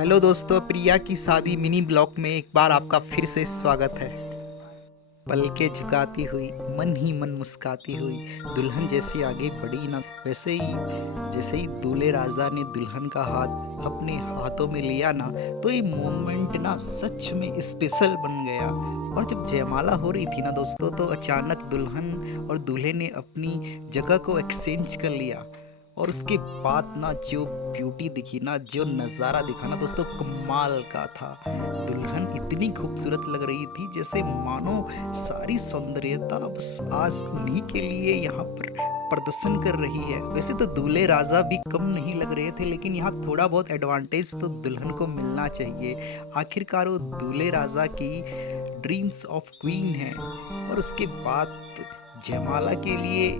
Hello दोस्तों, प्रिया की शादी मिनी ब्लॉग में एक बार आपका फिर से स्वागत है। पलके झुकाती हुई, मन ही मन मुस्काती हुई, दुल्हन जैसी आगे बढ़ी ना, वैसे ही जैसे ही दूल्हे राजा ने दुल्हन का हाथ अपने हाथों में लिया ना, तो ये मोमेंट ना सच में स्पेशल बन गया। और जब जयमाला हो रही थी ना दोस्तों, तो अचानक दुल्हन और दूल्हे ने अपनी जगह को एक्सचेंज कर लिया। और उसके बाद ना जो ब्यूटी दिखी ना, जो नज़ारा दिखा ना दोस्तों, कमाल का था। दुल्हन इतनी खूबसूरत लग रही थी जैसे मानो सारी सौंदर्यता बस आज उन्हीं के लिए यहाँ पर प्रदर्शन कर रही है। वैसे तो दूल्हे राजा भी कम नहीं लग रहे थे, लेकिन यहाँ थोड़ा बहुत एडवांटेज तो दुल्हन को मिलना चाहिए। आखिरकार वो दूल्हे राजा की ड्रीम्स ऑफ क्वीन है। और उसके बाद जयमाला के लिए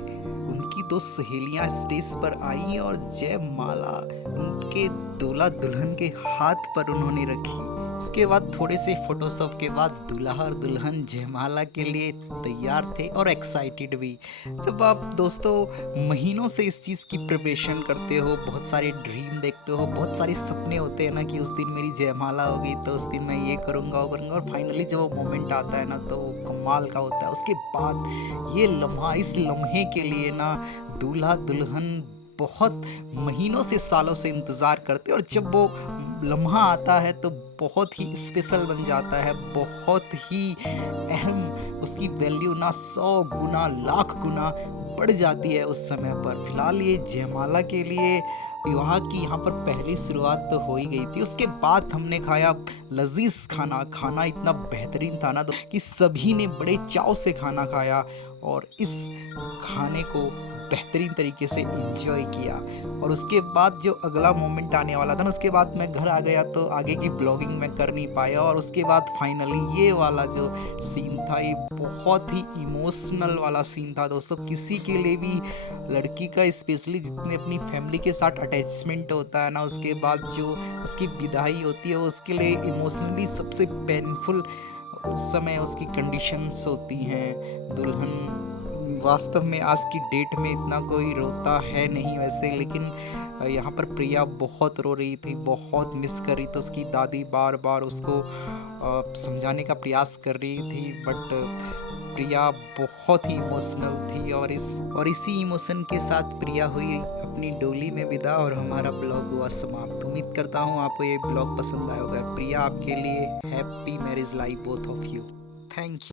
उनकी दो सहेलियां स्टेज पर आई और जयमाला उनके दूल्हा दुल्हन के हाथ पर उन्होंने रखी। उसके बाद थोड़े से फोटोशॉप के बाद दूल्हा और दुल्हन जयमाला के लिए तैयार थे और एक्साइटेड भी। जब आप दोस्तों महीनों से इस चीज़ की प्रिपरेशन करते हो, बहुत सारे ड्रीम देखते हो, बहुत सारे सपने होते हैं ना कि उस दिन मेरी जयमाला होगी, तो उस दिन मैं ये करूँगा वो करूँगा, और फाइनली जब वो मोमेंट आता है ना, तो वो कमाल का होता है। उसके बाद ये लम्हा, इस लम्हे के लिए ना दूल्हा दुल्हन बहुत महीनों से सालों से इंतज़ार करते हैं। और जब वो लम्हा आता है तो बहुत ही स्पेशल बन जाता है, बहुत ही अहम। उसकी वैल्यू ना 100 गुना, लाख गुना बढ़ जाती है उस समय पर। फिलहाल ये जयमाला के लिए विवाह की यहाँ पर पहली शुरुआत तो हो ही गई थी। उसके बाद हमने खाया लजीज खाना। खाना इतना बेहतरीन था ना कि सभी ने बड़े चाव से खाना खाया और इस खाने को बेहतरीन तरीके से एंजॉय किया। और उसके बाद जो अगला मोमेंट आने वाला था ना, उसके बाद मैं घर आ गया तो आगे की ब्लॉगिंग मैं कर नहीं पाया। और उसके बाद फाइनली ये वाला जो सीन था, ये बहुत ही इमोशनल वाला सीन था दोस्तों। किसी के लिए भी, लड़की का स्पेशली जितने अपनी फैमिली के साथ अटैचमेंट होता है ना, उसके बाद जो उसकी विदाई होती है, उसके लिए इमोशनली सबसे पेनफुल उस समय उसकी कंडीशंस होती हैं। दुल्हन वास्तव में आज की डेट में इतना कोई रोता है नहीं वैसे, लेकिन यहाँ पर प्रिया बहुत रो रही थी, बहुत मिस कर रही थी। उसकी दादी बार बार उसको समझाने का प्रयास कर रही थी, बट प्रिया बहुत ही इमोशनल थी। और इसी इमोशन के साथ प्रिया हुई अपनी डोली में विदा और हमारा ब्लॉग हुआ समाप्त। उम्मीद करता हूँ आपको ये ब्लॉग पसंद आया होगा। प्रिया, आपके लिए happy marriage life both of you. Thank you.